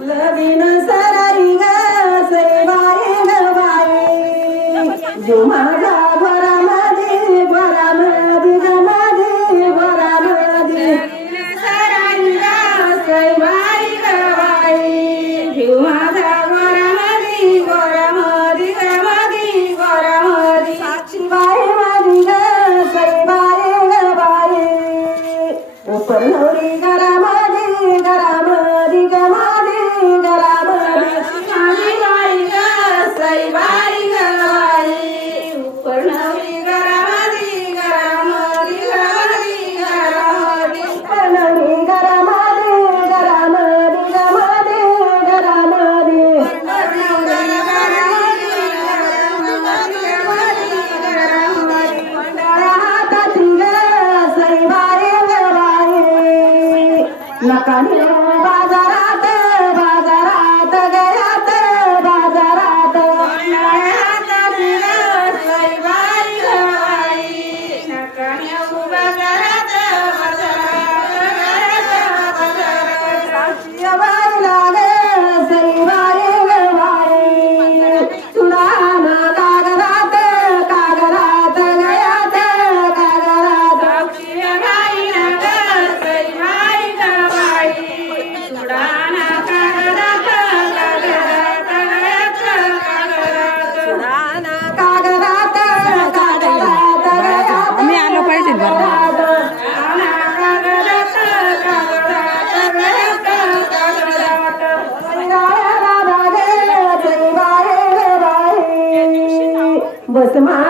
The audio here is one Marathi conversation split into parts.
फुलबिन सरारी ग सरे जो माझा Nakani la tema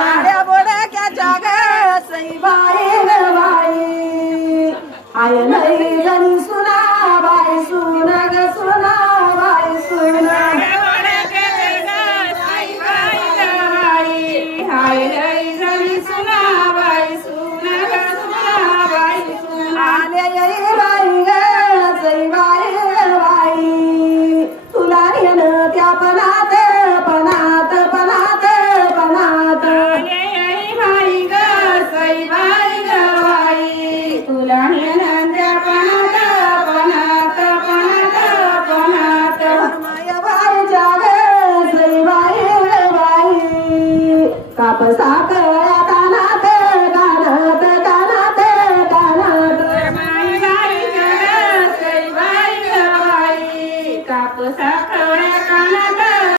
वाड्या बोड्या जागा सैबा Saat.